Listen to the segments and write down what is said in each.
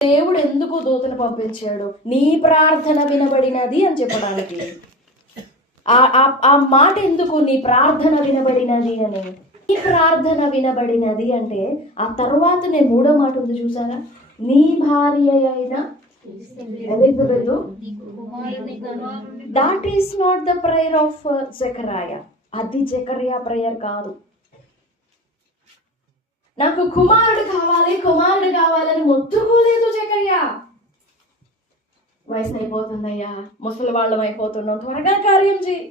దేవుడు ఎందుకు దూతను పంపించాడు? నీ ప్రార్థన వినబడినది అని చెప్పడానికి. ఆ మాట ఎందుకు, నీ ప్రార్థన వినబడినది అని? నీ ప్రార్థన వినబడినది అంటే ఆ తర్వాత నేను మూడో మాట ఉంది చూసారా, నీ భార్య అయిన Elizabeth. That is not the prayer of Zechariah. అది జకరియా ప్రేయర్ కాదు. నాకు కుమారుడు కావాలని మొత్తుకోలేదు జకరియా. వయసు అయిపోతుందయ్యా, ముసలి వాళ్ళం అయిపోతున్నాం, త్వరగా కార్యం చేయి.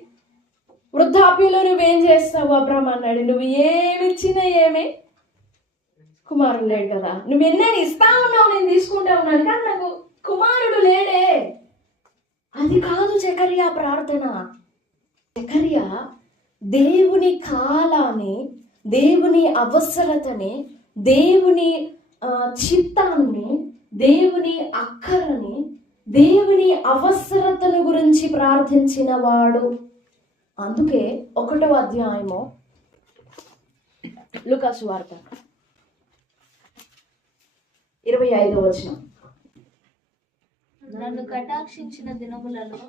వృద్ధాప్యంలో నువ్వేం చేస్తావు? అబ్రహం అన్నాడు, నువ్వు ఏమిచ్చినా ఏమే, కుమారుడు లేడు కదా, నువ్వు ఎన్నైనా ఇస్తా ఉన్నావు, నేను తీసుకుంటా ఉన్నాను, కానీ నాకు కుమారుడు లేడే. అది కాదు జకరియా ప్రార్థన. జకరియా దేవుని కాలాన్ని, దేవుని అవసరతని, దేవుని చిత్తాన్ని, దేవుని అక్కరని, దేవుని అవసరతల గురించి ప్రార్థించిన వాడు. అందుకే 1వ అధ్యాయము లూకా సువార్త 25వ వచనం. నన్ను కటాక్షించిన దినములలో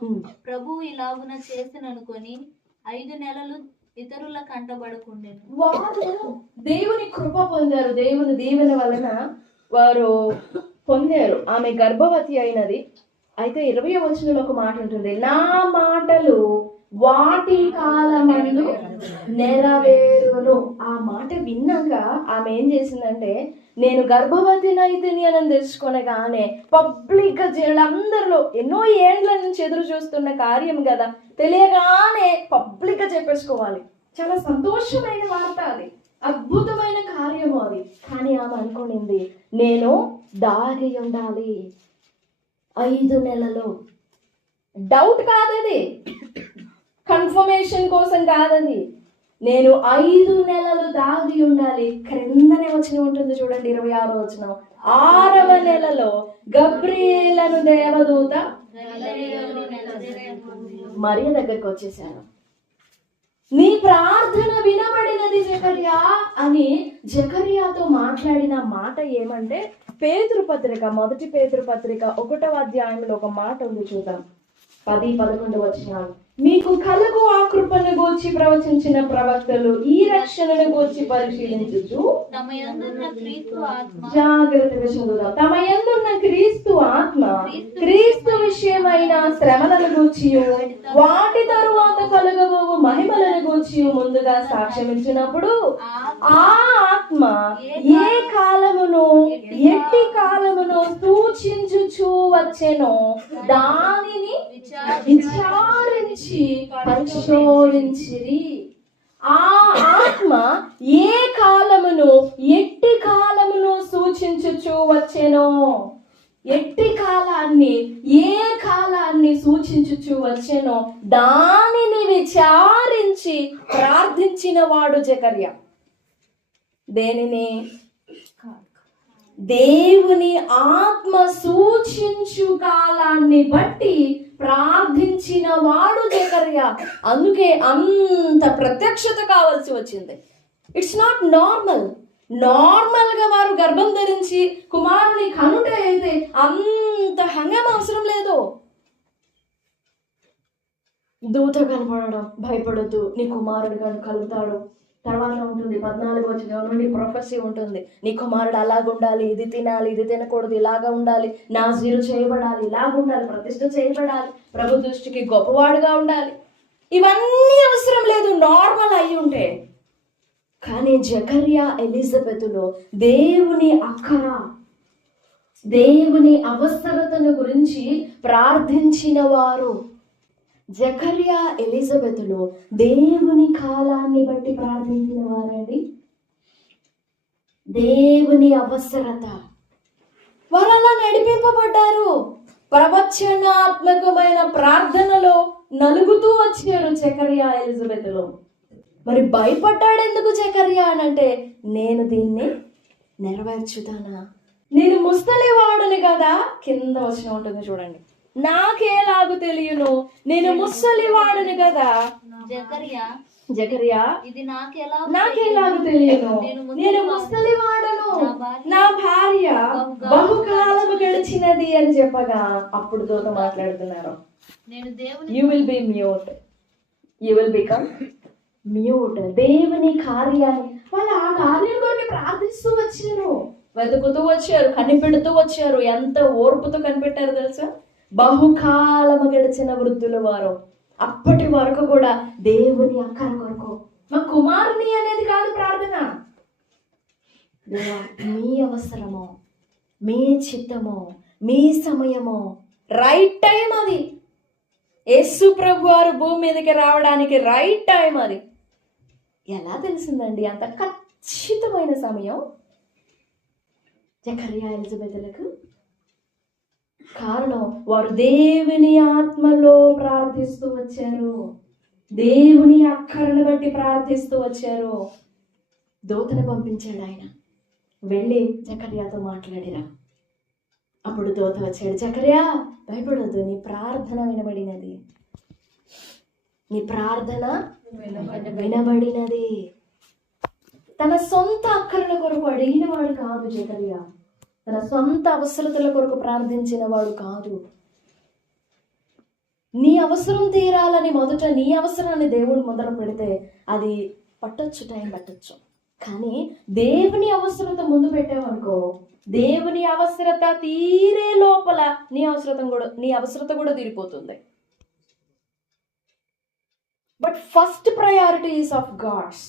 ప్రభువు ఇలాగున చేసిననుకొని 5 నెలలు ఇతరుల కంటబడకుండెను. వారు దేవుని కృప పొందారు, దేవుని దీవెన వలన వారు పొందారు. ఆమె గర్భవతి అయినది. అయితే 20వ వచనంలో ఒక మాట ఉంటుంది, నా మాటలు వాటి కాలమందు నెరవేరును. ఆ మాట విన్నాక ఆమె ఏం చేసిందంటే, నేను గర్భవతినైతిని అని తెలుసుకొనగానే పబ్లిక్ గా జనులందరిలో ఎన్నో ఏండ్ల నుంచి ఎదురు చూస్తున్న కార్యం కదా, తెలియగానే పబ్లిక్ గా చెప్పేసుకోవాలి. చాలా సంతోషమైన వార్త అది, అద్భుతమైన కార్యము అది. కానీ ఆమె అనుకునింది, నేను దాగి ఉండాలి 5 నెలలు. డౌట్ కాదది, కన్ఫర్మేషన్ కోసం కాదది. నేను 5 నెలలు దాగి ఉండాలి. క్రిందనే వచనం ఉంటుంది చూడండి, 26వ వచనం. 6వ నెలలో గబ్రియేలను దేవదూత మరియ దగ్గరికి వచ్చేసారు. నీ ప్రార్థన వినబడినది జకరియా అని జకరియాతో మాట్లాడిన మాట ఏమంటే, పేతురు పత్రిక, 1 పేతురు పత్రిక 1వ అధ్యాయంలో ఒక మాట ఉంది, చూద్దాం. 10-11 వచనాలు. మీకు కలుగు ఆ కృపను గూర్చి ప్రవచించిన ప్రవక్తలు ఈ రక్షణను గూర్చి పరిశీలించుచు జాగ్రత్తగా చదువుదాం. తమ యందున్న క్రీస్తు ఆత్మ క్రీస్తు విషయమైన శ్రమలను గూర్చి వాటి తరువాత కలుగబోవు మహిమలను గూర్చి ముందుగా సాక్ష్యమిచ్చినప్పుడు ఆ ఆత్మ ఏ కాలమును ఎట్టి కాలమును సూచించుచూ వచ్చెనో దానిని విచారించి పరిశోధించిరి. ఆ ఆత్మ ఏ కాలమును ఎట్టి కాలమును సూచించుచూ వచ్చెనో, ఎట్టి కాలాన్ని, ఏ కాలాన్ని సూచించుచూ వచ్చెనో దానిని విచారించి ప్రార్థించిన వాడు జకరియా. దేనిని? దేవుని ఆత్మ సూచించు కాలాన్ని బట్టి ప్రార్థించిన వాడు జకరియా. అందుకే అంత ప్రత్యక్షత కావాల్సి వచ్చింది. ఇట్స్ నాట్ నార్మల్ గా వారు గర్భం ధరించి కుమారుని కనుట అయితే అంత హంగామా అవసరం లేదు. దూత కనపడడం, భయపడొద్దు, నీ కుమారుడు కలుగుతాడు. తర్వాత ఉంటుంది 14వ వచనం నుండి ప్రొఫెసీ ఉంటుంది, నీ కుమారుడు అలాగుండాలి, ఇది తినాలి, ఇది తినకూడదు, ఇలాగా ఉండాలి, నాజీరు చేయబడాలి, ఇలాగ ఉండాలి, ప్రతిష్ఠ చేయబడాలి, ప్రభు దృష్టికి గొప్పవాడుగా ఉండాలి. ఇవన్నీ అవసరం లేదు నార్మల్ అయి ఉంటే. కానీ జకరియా ఎలిజబెతులో దేవుని అక్కర, దేవుని అవసరతను గురించి ప్రార్థించిన వారు. జకరియా ఎలిజబెతులో దేవుని కాలాన్ని బట్టి ప్రార్థించిన వారండి, దేవుని అవసరత. వారు అలా నడిపింపబడ్డారు. ప్రవచనాత్మకమైన ప్రార్థనలో నలుగుతూ వచ్చారు జకరియా ఎలిజబెతులో. మరి భయపడ్డాడు ఎందుకు జకరియా అనంటే, నేను దీన్ని నెరవేర్చుతానా, నేను ముసలివాడుని కదా. కింద వచ్చిన ఉంటుంది చూడండి, నాకేలాగు తెలియను, నేను ముసలివాడుని కదా. జకరియా జకరియా, ఇది నాకెలా నాకేలాగూ తెలియను, నేను ముసలి వాడను, నా భార్య బహుకాలము గడిచినది అని చెప్పగా అప్పుడు దూత మాట్లాడుతున్నారు, నేను దేవుని you will be mute, you will become mute. దేవుని కార్యాన్ని వాళ్ళు ఆ కార్యం కొరకు ప్రార్థిస్తూ వచ్చారు, వెతుకుతూ వచ్చారు, కనిపెడుతూ వచ్చారు. ఎంత ఓర్పుతో కనిపెట్టారు తెలుసా? బహుకాలము గడిచిన వృద్ధుల వారు. అప్పటి వరకు కూడా దేవుని అక్కర కొరకు, మా కుమారుని అనేది కాదు ప్రార్థన, దేవా మీ అవసరమో, మీ చిత్తమో, మీ సమయమో, రైట్ టైం అది. యేసు ప్రభు వారు భూమి మీదకి రావడానికి రైట్ టైం అది. ఎలా తెలిసిందండి అంత ఖచ్చితమైన సమయం జకరియా ఎలిజబెతులకు? కారణం, వారు దేవుని ఆత్మలో ప్రార్థిస్తూ వచ్చారు, దేవుని అక్కరను బట్టి ప్రార్థిస్తూ వచ్చారు. దూతను పంపించాడు ఆయన, వెళ్ళి జకర్యాతో మాట్లాడిరా. అప్పుడు దూత వచ్చాడు, జకర్యా భయపడొద్దు, నీ ప్రార్థన వినబడినది, నీ ప్రార్థన వినబడినది. తన సొంత అక్కర్ల కొరకు అడిగిన వాడు కాదు జకర్యా, తన సొంత అవసరతల కొరకు ప్రార్థించిన వాడు కాదు. నీ అవసరం తీరాలని మొదట నీ అవసరాన్ని దేవుడు మొదలు పెడితే అది పట్టొచ్చు, టైం పట్టొచ్చు. కానీ దేవుని అవసరత ముందు పెట్టావనుకో, దేవుని అవసరత తీరే లోపల నీ అవసరత కూడా తీరిపోతుంది. But first priority is of God's.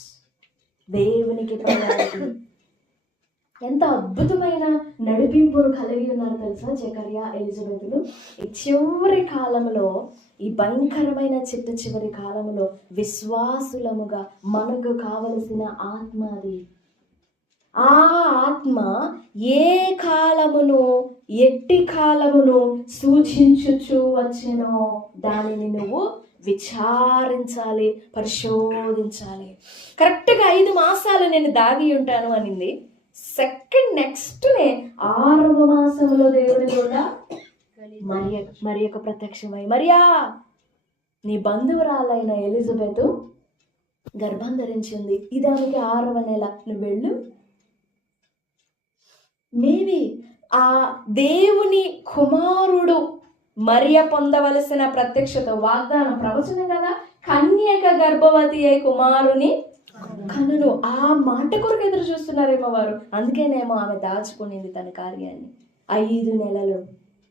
దేవునికి ప్రయారిటీ. ఎంత అద్భుతమైన నడిపింపును కలిగి ఉన్నారు తెలుసా జకర్యా ఎలిజబెతులు? ఈ చివరి కాలంలో, ఈ భయంకరమైన చివరి కాలంలో విశ్వాసులముగా మనకు కావలసిన ఆత్మ అది. ఆ ఆత్మ ఏ కాలమును, ఎట్టి కాలమును సూచించుచు వచ్చెనో దానిని నువ్వు విచారించాలి, పరిశోధించాలి. కరెక్ట్గా 5 మాసాలు నేను దాగి ఉంటాను అనింది. నెక్స్ట్నే 6వ మాసంలో దేవుని కూడా మరి యొక్క ప్రత్యక్షమై, మరియా నీ బంధువురాలైన ఎలిజబెత్ గర్భం ధరించింది, ఇదానికి 6వ నెల, నువ్వు వెళ్ళు. మేబీ ఆ దేవుని కుమారుడు మరియ పొందవలసిన ప్రత్యక్షత, వాగ్దానం, ప్రవచనం కదా, కన్యక గర్భవతి అయి కుమారుని కనును. ఆ మాట కొరకు ఎదురు చూస్తున్నారేమో వారు. అందుకేనేమో ఆమె దాచుకునింది తన కార్యాన్ని 5 నెలలు.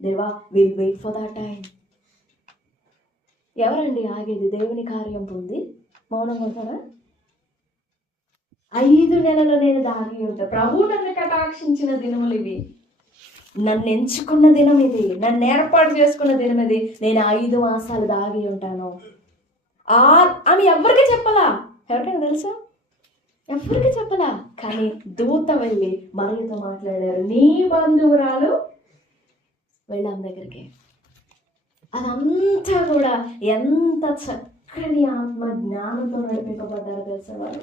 దేవా, will wait for that time. ఎవరండి ఆగేది? దేవుని కార్యం పొంది మౌనంగా ఉంటారా? 5 నెలలు నేను దాగి ఉంటా. ప్రభు నన్ను కటాక్షించిన దినములు ఇవి, నన్ను ఎంచుకున్న దినం ఇది, నన్ను ఏర్పాటు చేసుకున్న దినం ఇది. నేను 5 మాసాలు దాగి ఉంటాను. ఆమె ఎవరికి చెప్పలా. ఎవరికైనా తెలుసా? ఎవరికి చెప్పలా. కానీ దూత వెళ్ళి మరియతో మాట్లాడారు, నీ బంధువురాలు వెళ్ళాం దగ్గరికి. అదంతా కూడా ఎంత చక్కని ఆత్మ జ్ఞానంతో నడిపింపబడ్డారో తెలుసా వారు.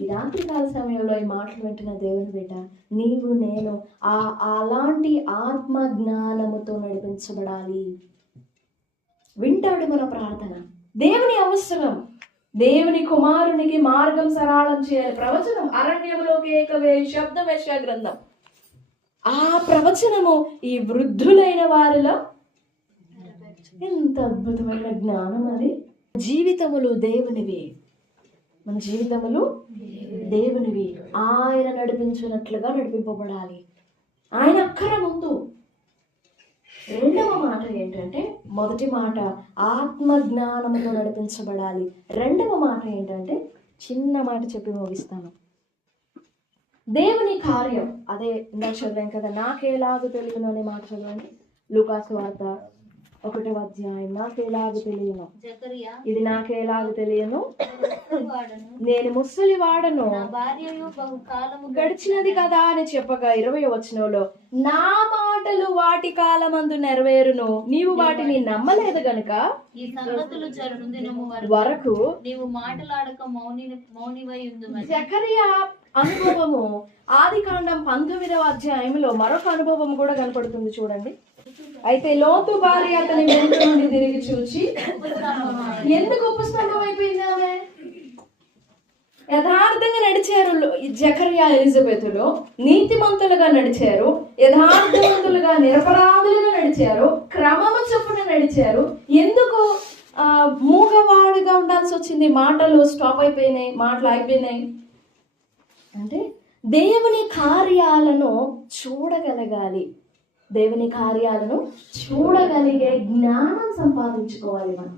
ఈ రాత్రికాల సమయంలో ఈ మాటలు వింటున్న దేవుని బిడ్డ, నీవు నేను అలాంటి ఆత్మ జ్ఞానముతో నడిపించబడాలి. వింటాడు మన ప్రార్థన. దేవుని అవసరం, దేవుని కుమారునికి మార్గం సరళం చేయాలి. ప్రవచనం, అరణ్యంలోకి ఏకవే శబ్దం, యెషయా గ్రంథం. ఆ ప్రవచనము ఈ వృద్ధులైన వారిలో ఎంత అద్భుతమైన జ్ఞానం అది. జీవితములు దేవునివి, మన జీవితములు దేవునివి. ఆయన నడిపించినట్లుగా నడిపింపబడాలి. ఆయన అక్కర ముందు. రెండవ మాట ఏంటంటే, మొదటి మాట ఆత్మ జ్ఞానముతో నడిపించబడాలి. రెండవ మాట ఏంటంటే, చిన్న మాట చెప్పి ముగిస్తాను. దేవుని కార్యం, అదే ఇందాక చదివాం కదా, నాకేలాగూ తెలియను అనే మాట చదవండి. లూకాసు వార్త 1వ అధ్యాయం. నాకేలాగూ తెలియను, ఇది నాకేలాగూ తెలియను, నేను ముసలి వాడను, గడిచినది కదా అని చెప్పగా 20వ వచనంలో, నా మాటలు వాటి కాలమందు నెరవేరును, నీవు వాటిని నమ్మలేదు గనుక ఈ సంగతులు జరుగును దినము వరకు నీవు మాటలాడక మౌనివై ఉండుమని. జకరియా అనుభవము ఆదికాండం 19వ అధ్యాయంలో మరొక అనుభవం కూడా కనపడుతుంది చూడండి. అయితే లోతు భార్య అతని వెనుక నుండి తిరిగి చూచి, ఎందుకు ఉపస్తంభం అయిపోయింది ఆమె? యథార్థంగా నడిచారు. జకర్యా ఎలిజబెతులు నీతిమంతులుగా నడిచారు, యథార్థవంతులుగా నిరపరాధులుగా నడిచారు, క్రమము చొప్పున నడిచారు. ఎందుకు మూగవాడుగా ఉండాల్సి వచ్చింది? మాటలు స్టాప్ అయిపోయినాయి, మాటలు అయిపోయినాయి అంటే దేవుని కార్యాలను చూడగలగాలి. దేవుని కార్యాలను చూడగలిగే జ్ఞానం సంపాదించుకోవాలి మనం.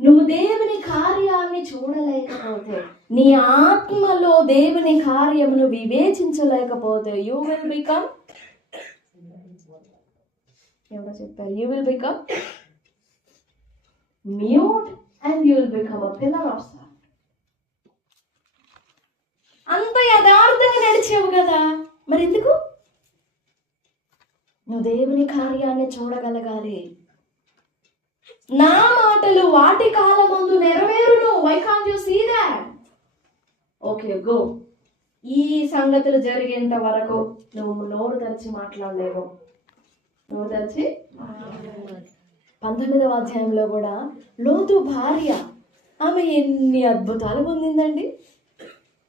నువ్వు దేవుని కార్యాన్ని చూడలేకపోతే, నీ ఆత్మలో దేవుని కార్యమును వివేచించలేకపోతే, యూ విల్ బికమ్, ఎవరో చెప్పారు, you will become mute and you will become a pillar of salt. అంత యథార్థంగా నడిచావు కదా, మరి ఎందుకు? నువ్వు దేవుని కార్యాన్ని చూడగలగాలి. నా మాటలు వాటి కాలమందు నెరవేరును. Why can't you see that? Okay, go. ఈ సంగతులు జరిగేంత వరకు నువ్వు నోరు తెరిచి మాట్లాడలేవు. నోరు తెరిచి 19వ అధ్యాయంలో కూడా లోతు భార్య, ఆమె ఎన్ని అద్భుతాలు పొందిందండి.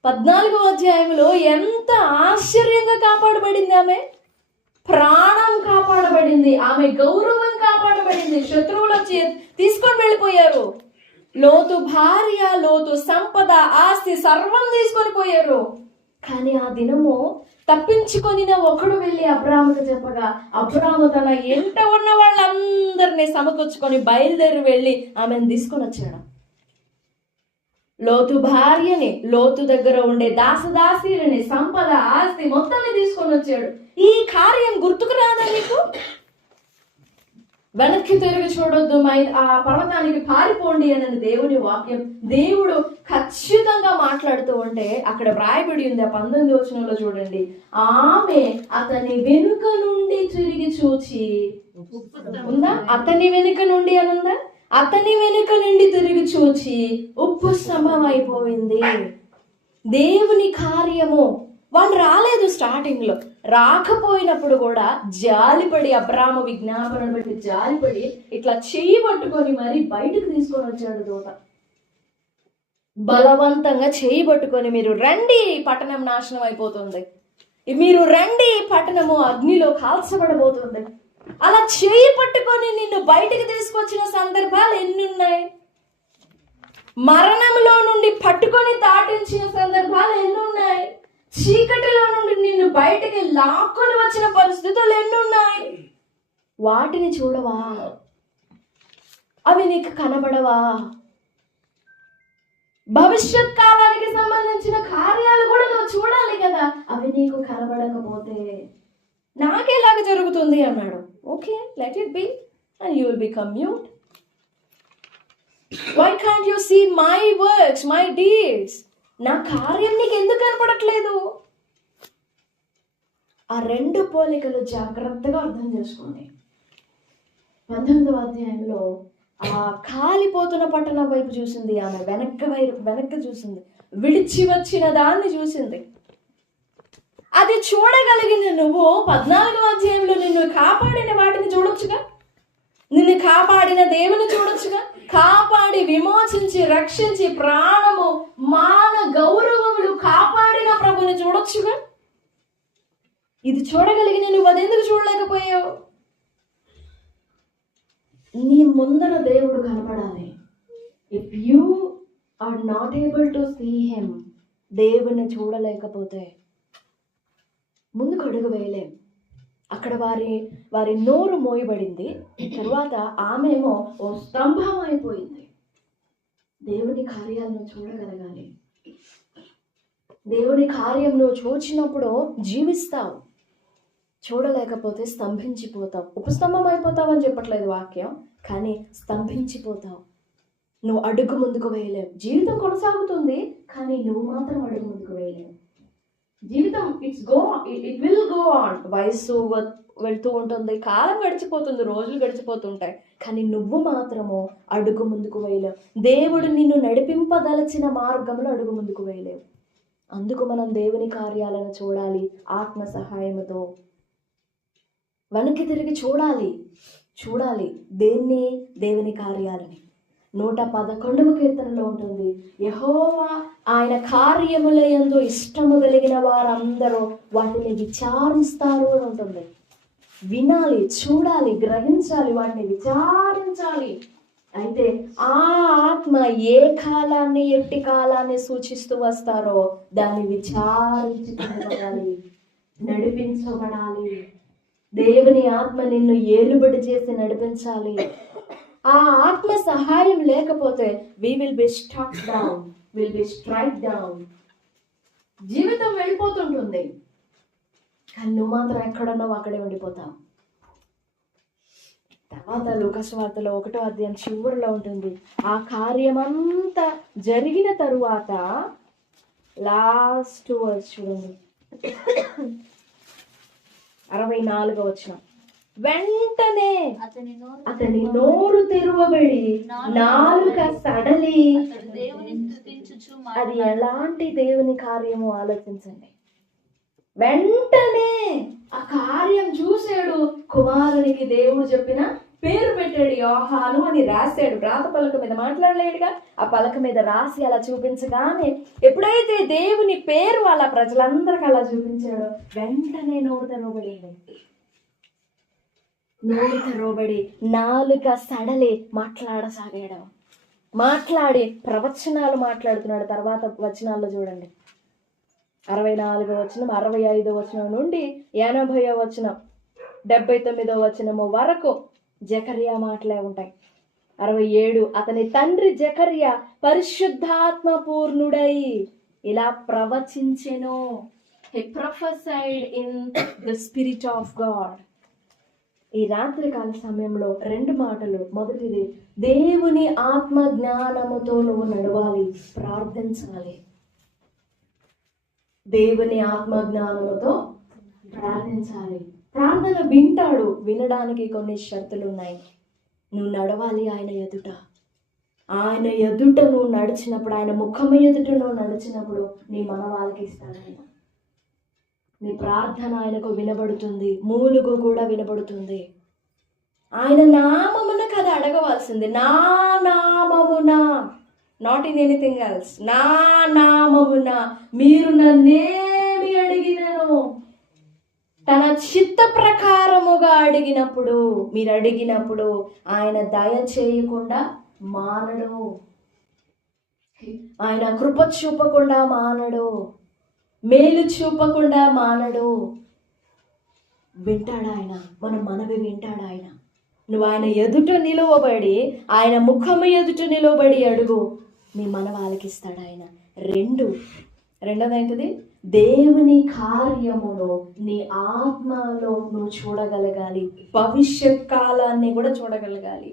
14వ అధ్యాయంలో ఎంత ఆశ్చర్యంగా కాపాడబడింది. ఆమె ప్రాణం కాపాడబడింది, ఆమె గౌరవం కాపాడబడింది. శత్రువులు వచ్చి తీసుకొని వెళ్ళిపోయారు. లోతు భార్య, లోతు సంపద, ఆస్తి సర్వం తీసుకొని పోయారు. కానీ ఆ దినము తప్పించుకొని ఒకడు వెళ్ళి అబ్రాముకు చెప్పగా, అబ్రాము తన ఎంట ఉన్న వాళ్ళందరినీ సమకూర్చుకొని బయలుదేరి వెళ్ళి ఆమెను తీసుకొని వచ్చాడు. లోతు భార్యని, లోతు దగ్గర ఉండే దాసదాసీలని, సంపద, ఆస్తి మొత్తాన్ని తీసుకొని వచ్చాడు. ఈ కార్యం గుర్తుకు రాదా మీకు? వెనక్కి తిరిగి చూడొద్దు, ఆ పర్వతానికి పారిపోండి అని దేవుని వాక్యం. దేవుడు ఖచ్చితంగా మాట్లాడుతూ ఉంటే అక్కడ వ్రాయబడి ఉంది. ఆ 19వ వచనంలో చూడండి, ఆమె అతని వెనుక నుండి తిరిగి చూచి, ఉందా? అతని వెనుక నుండి అని ఉందా? అతని వెనుక నుండి తిరిగి చూచి ఉప్పు స్తంభం అయిపోయింది. దేవుని కార్యము. వాళ్ళు రాలేదు స్టార్టింగ్ లో, రాకపోయినప్పుడు కూడా జాలిపడి, అబ్రాము విజ్ఞాపనను బట్టి జాలిపడి ఇట్లా చెయ్యి పట్టుకొని మరి బయటకు తీసుకొని వచ్చాడు దూత. బలవంతంగా చెయ్యి పట్టుకొని, మీరు రండి, పట్టణం నాశనం అయిపోతుంది, మీరు రండి, పట్టణము అగ్నిలో కాల్చబడబోతుంది. అలా చెయ్యి పట్టుకొని నిన్ను బయటకు తీసుకొచ్చిన సందర్భాలు ఎన్ని ఉన్నాయి? మరణంలో నుండి పట్టుకొని దాటించిన సందర్భాలు ఎన్ని ఉన్నాయి? చీకటిలో నుండి నిన్ను బయటకి లాక్కొని వచ్చిన పరిస్థితులు ఎన్ని ఉన్నాయి? వాటిని చూడవా? అవి నీకు కనబడవా? భవిష్యత్ కాలానికి సంబంధించిన కార్యాలు కూడా నువ్వు చూడాలి కదా. అవి నీకు కనబడకపోతే, నాకేలాగా జరుగుతుంది అన్నాడు. Okay, let it be and you will become mute. Why can't you see my works, my deeds? నా కార్యం నీకు ఎందుకు కనపడట్లేదు? ఆ 2 పోలికలు జాగ్రత్తగా అర్థం చేసుకోండి. 19వ అధ్యాయంలో ఆ కాలిపోతున్న పట్టణం వైపు చూసింది ఆమె, వెనక్కి చూసింది, విడిచి వచ్చిన దాన్ని చూసింది. అది చూడగలిగిన నువ్వు 14వ అధ్యాయంలో నిన్ను కాపాడిన వాటిని చూడొచ్చుగా, నిన్ను కాపాడిన దేవుని చూడొచ్చుగా, కాపాడి విమోచించి రక్షించి ప్రాణము మాన గౌరవములు కాపాడిన ప్రభుని చూడొచ్చుగా. ఇది చూడగలిగిన నువ్వు అదెందుకు చూడలేకపోయావు? నీ ముందర దేవుడు కనపడాలి. If you are not able to see him, దేవుని చూడలేకపోతే ముందుకు అడుగు వేయలేం. అక్కడ వారి నోరు మోయబడింది. తర్వాత ఆమెమో ఓ స్తంభం అయిపోయింది. దేవుని కార్యాలను చూడగలగాలి. దేవుని కార్యం నువ్వు చూచినప్పుడు జీవిస్తావు, చూడలేకపోతే స్తంభించిపోతావు. ఉపస్తంభం అయిపోతావు అని చెప్పట్లేదు వాక్యం, కానీ స్తంభించిపోతావు. నువ్వు అడుగు ముందుకు వేయలేవు. జీవితం కొనసాగుతుంది, కానీ నువ్వు మాత్రం అడుగు ముందుకు వేయలేవు. జీవితం ఇట్ విల్ గో ఆన్. వయస్సు వెళ్తూ ఉంటుంది, కాలం గడిచిపోతుంది, రోజులు గడిచిపోతుంటాయి, కానీ నువ్వు మాత్రము అడుగు ముందుకు వేయలేవు. దేవుడు నిన్ను నడిపింపదలచిన మార్గంలో అడుగు ముందుకు వేయలేవు. అందుకు మనం దేవుని కార్యాలను చూడాలి. ఆత్మ సహాయముతో వెనక్కి తిరిగి చూడాలి. దేన్ని? దేవుని కార్యాలని. 111వ కీర్తనలో ఉంటుంది, యెహోవా ఆయన కార్యములయందు ఇష్టము కలిగిన వారందరూ వాటిని విచారిస్తారు అని ఉంటుంది. వినాలి, చూడాలి, గ్రహించాలి, వాటిని విచారించాలి. అయితే ఆ ఆత్మ ఏ కాలాన్ని, ఎట్టి కాలాన్ని సూచిస్తూ వస్తారో దాన్ని విచారించుకోవాలి, నడిపించబడాలి. దేవుని ఆత్మ నిన్ను ఏలుబడి చేసి నడిపించాలి. ఆ ఆత్మ సహాయం లేకపోతే we will be struck down, will be struck down. జీవితం వెళ్ళిపోతుంటుంది, కానీ నువ్వు మాత్రం ఎక్కడున్నావు అక్కడే ఉండిపోతావు. తర్వాత లూకాసు వార్తలో 1వ అధ్యాయం చివరిలో ఉంటుంది, ఆ కార్యమంతా జరిగిన తరువాత లాస్ట్ వర్స్ చూడండి, 64వ వచనం, వెంటనే అతని నోరు తెరువబడి నాలుక సడలి. అతడు దేవుని స్తుతించుచు అది ఎలాంటి దేవుని కార్యము ఆలోచించండి. వెంటనే ఆ కార్యం చూశాడు. కుమారునికి దేవుడు చెప్పిన పేరు పెట్టాడు, యోహాను అని రాశాడు. రాత పలక మీద మాట్లాడలేడుగా, ఆ పలక మీద రాసి అలా చూపించగానే ఎప్పుడైతే దేవుని పేరు వాళ్ళ ప్రజలందరికీ అలా చూపించాడో వెంటనే నోరు తెరవబడి నాలుక సడలి మాట్లాడసాగాడు. మాట్లాడి ప్రవచనాలు మాట్లాడుతున్నాడు. తర్వాత వచనాల్లో చూడండి, 64వ వచనం, 65వ వచనం నుండి 80వ వచనం, 79వ వచనము వరకు జకర్యా మాటలే ఉంటాయి. 67 అతని తండ్రి జకర్యా పరిశుద్ధాత్మ పూర్ణుడై ఇలా ప్రవచించెను. He prophesied in the spirit of God. ఈ రాత్రికాల సమయంలో 2 మాటలు. మొదటిది, దేవుని ఆత్మ జ్ఞానముతో నువ్వు నడవాలి, ప్రార్థించాలి. దేవుని ఆత్మ జ్ఞానముతో ప్రార్థించాలి. ప్రార్థన వింటాడు. వినడానికి కొన్ని షరతులు ఉన్నాయి. నువ్వు నడవాలి ఆయన ఎదుట. ఆయన ఎదుట నువ్వు నడిచినప్పుడు, ఆయన ముఖము ఎదుట నువ్వు నడిచినప్పుడు నీ మనవాళ్ళకి ఇస్తాడు ఆయన. నీ ప్రార్థన ఆయనకు వినబడుతుంది, మూలుగు కూడా వినబడుతుంది. ఆయన నామమున కదా అడగవలసింది, నా నామమున, నాట్ ఇన్ ఎనీథింగ్ ఎల్స్. నా నామమున మీరు నన్నేమి అడిగినను, తన చిత్త ప్రకారముగా అడిగినప్పుడు, మీరు అడిగినప్పుడు ఆయన దయ చేయకుండా మానడు, ఆయన కృప చూపకుండా మానడు, మేలు చూపకుండా మానడు. వింటాడు ఆయన, మన మనవి వింటాడు ఆయన. నువ్వు ఆయన ఎదుట నిలువబడి, ఆయన ముఖము ఎదుట నిలువబడి అడుగు, నీ మనవాళ్ళకి ఇస్తాడు ఆయన. రెండోదేంటిది, దేవుని కార్యములో నీ ఆత్మలో నువ్వు చూడగలగాలి, భవిష్యత్ కాలాన్ని కూడా చూడగలగాలి.